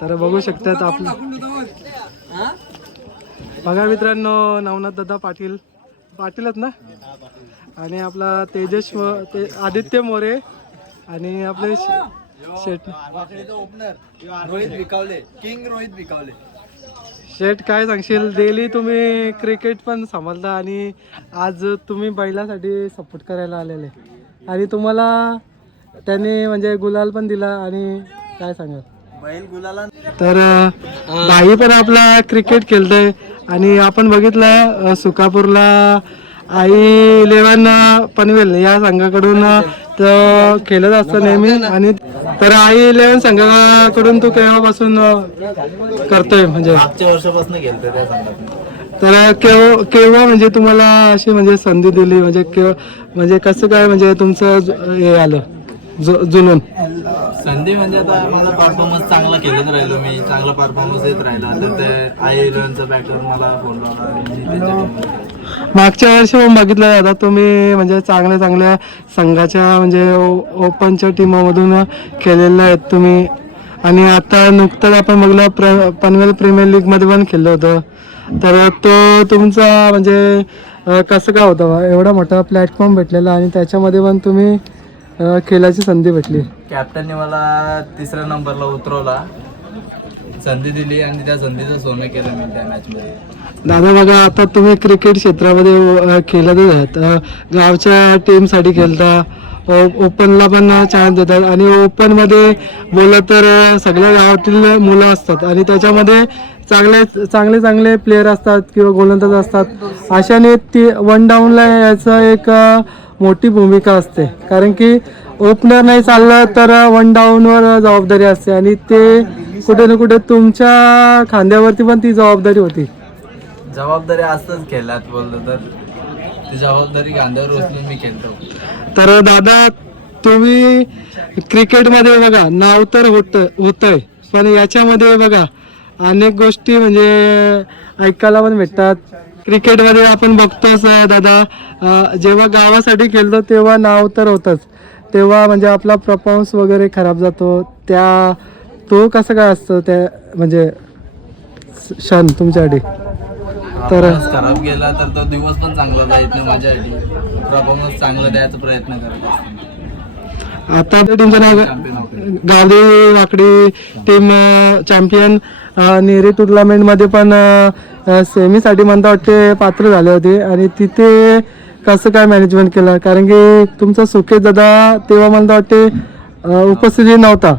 तर बघू शकतात आपलं बघा मित्रांनो, नवनाथ दादा पाटीलच ना, आणि आपला तेजस आदित्य मोरे आणि आपले शेट रोहित विकावले, किंग रोहित विकावले. शेट काय सांगशील? डेली तुम्ही क्रिकेट पण सांभाळता आणि आज तुम्ही बैलासाठी सपोर्ट करायला आलेले आणि तुम्हाला त्यांनी म्हणजे गुलाल पण दिला आणि काय सांगाल? बैल गुलाला तर भाई पण आपला क्रिकेट खेळतोय आणि आपण बघितलं सुकापूरला आई 11 पनवेल या संघाकडून तो खेळत असतो नेहमी. आणि तर आई 11 संघाकडून तू केव्हापासून करतोय? म्हणजे मागच्या वर्षापासून खेळतोय त्या संघात. तर केव्हा म्हणजे तुम्हाला अशी म्हणजे संधी दिली, म्हणजे कसं काय म्हणजे तुमचं हे आलं जुनून? संधी म्हणजे आता माझा परफॉर्मन्स चांगला खेळत राहिलो, मी चांगला परफॉर्मन्स देत राहिला तर ते आई11चा बॅटर मला फोन लावला आणि मी त्यांच्या टीममध्ये. मागच्या वर्षी पण बघितलं आता तुम्ही म्हणजे चांगल्या संघाच्या म्हणजे ओपनच्या टीमामधून खेळलेल्या आहेत तुम्ही, आणि आता नुकतंच आपण बघलं पनवेल प्रीमियर लीग मध्ये पण खेळलो होतो. तर तो तुमचा म्हणजे कसं काय होतं? एवढा मोठा प्लॅटफॉर्म भेटलेला आणि त्याच्यामध्ये पण तुम्ही खेळाची संधी भेटली. कॅप्टनने मला 3ऱ्या नंबरला उतरवला, संधी दिली आणि त्या संधीचं सोनं केलं मी त्या मॅचमध्ये. दादा बघा, आता तुम्ही क्रिकेट क्षेत्रामध्ये खेळतच आहात, गावच्या टीमसाठी खेळता, ओपनला पण चान्स देतात आणि ओपनमध्ये बोललं तर सगळ्या गावातील मुलं असतात आणि त्याच्यामध्ये चांगले प्लेयर असतात किंवा गोलंदाज असतात. अशाने ती वन डाऊनला याचं एक मोठी भूमिका असते, कारण की ओपनर नाही चाललं तर वन डाऊनवर जबाबदारी असते आणि ते कुठे ना कुठे तुमच्या खांद्यावरती पण ती जबाबदारी होती. जबाबदारी असतंच खेळात बोललं तर, ती जबाबदारी खांद्यावर उचलून मी खेळतो. तर दादा, तुम्ही क्रिकेटमध्ये बघा नाव तर होतंय, पण याच्यामध्ये बघा अनेक गोष्टी म्हणजे ऐकायला पण भेटतात. क्रिकेटमध्ये आपण बघतोच दादा, जेव्हा गावासाठी खेळतो तेव्हा नाव तर होतंच, तेव्हा म्हणजे आपला परफॉर्मन्स वगैरे खराब जातो. तो कसं काय असतं त्या म्हणजे क्षण तुमच्यासाठी? तर खराब गेला तर तो दिवस पण चांगला जायत नाही माझ्यासाठी, परफॉर्मन्स चांगला द्यायचा प्रयत्न करत असतो. आता टीमचं नाव गावदेवी वाकडी टीम चॅम्पियन नेरी टुर्नामेंटमध्ये पण सेमीसाठी म्हणता वाटते पात्र झाले होते, आणि तिथे कसं काय मॅनेजमेंट केलं? कारण की तुमचा सुकेश दादा तेव्हा म्हणता वाटते उपस्थिती नव्हता,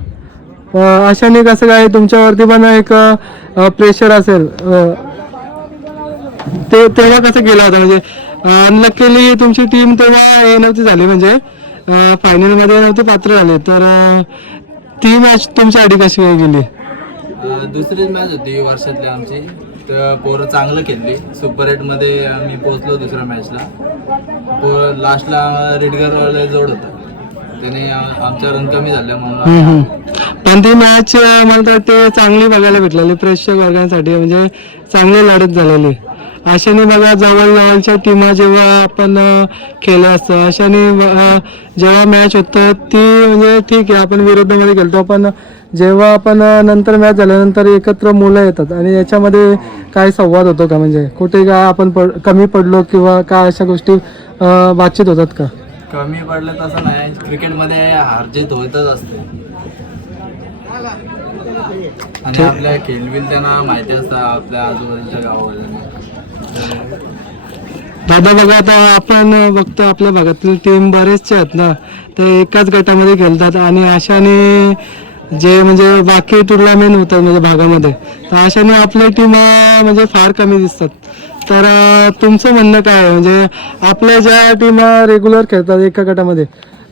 अशाने कसं काय तुमच्यावरती पण एक प्रेशर असेल, तेव्हा कसं केलं होतं? म्हणजे अनलकीली तुमची टीम तेव्हा हे नव्हती झाली, म्हणजे फायनलमध्ये नव्हते पात्र झाले. तर ती मॅच तुमच्यासाठी कशी काय गेली? दुसरीच मॅच होती वर्षातली आमची, तर पोरं चांगलं खेळली. सुपर 8मध्ये मी पोहोचलो दुसऱ्या मॅचला. लास्टला रिडगरवाले जोड होता, त्याने आमच्या रन कमी झाल्या म्हणून. पण ती मॅच मला वाटते चांगली बघायला भेटलेली प्रेक्षक वर्गांसाठी, म्हणजे चांगली लढत झालेली. अशाने बघा जवळच्या टीमा जेव्हा आपण खेळल्या असतं, अशाने जेव्हा मॅच होतं ती म्हणजे ठीक आहे आपण विरोधामध्ये खेळतो, पण जेव्हा आपण नंतर मॅच झाल्यानंतर एकत्र मुलं येतात आणि याच्यामध्ये काय संवाद होतो का? म्हणजे कुठे काय आपण कमी पडलो किंवा काय अशा गोष्टी बातचीत होतात का? कमी पडलं तसं नाही, क्रिकेटमध्ये हार जीत होतच असते आणि आपल्या खेळबिल त्यांना माहिती असतं आपल्या आजूबाजूच्या गावाला. दादा बघा, आता आपण बघतो आपल्या भागातील टीम बरेचसे आहेत ना, तर एकाच गटामध्ये खेळतात आणि अशाने जे म्हणजे बाकी टुर्नामेंट होतात म्हणजे भागामध्ये, तर अशाने आपल्या टीम म्हणजे फार कमी दिसतात. तर तुमचं म्हणणं काय आहे? म्हणजे आपल्या ज्या टीम रेग्युलर खेळतात एका गटामध्ये,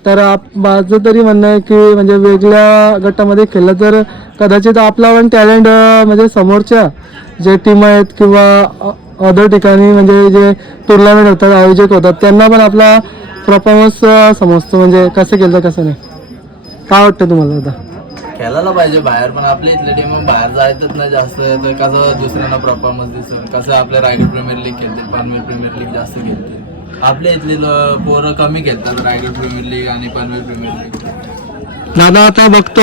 तर माझं तरी म्हणणं आहे की म्हणजे वेगळ्या गटामध्ये खेळलं तर कदाचित आपला पण टॅलेंट म्हणजे समोरच्या जे टीम आहेत किंवा अदर ठिकाणी म्हणजे जे टुर्नामेंट होतात आयोजक होतात त्यांना पण आपला परफॉर्मन्स समजतो, म्हणजे कसं केलं कसं नाही. काय वाटतं तुम्हाला आता? खेळायला पाहिजे बाहेर, पण आपल्या इथल्या टीम बाहेर जायचंच नाही जास्त, तर कसं दुसऱ्यांना परफॉर्मन्स दिसेल, कसं आपल्या रायगड प्रीमियर लीग खेळते, पनवेल प्रीमियर लीग जास्त खेळते. आपल्या इथली पोरं कमी खेळतात रायगड प्रीमियर लीग आणि पनवेल प्रीमियर लीग. दादा आता बघतो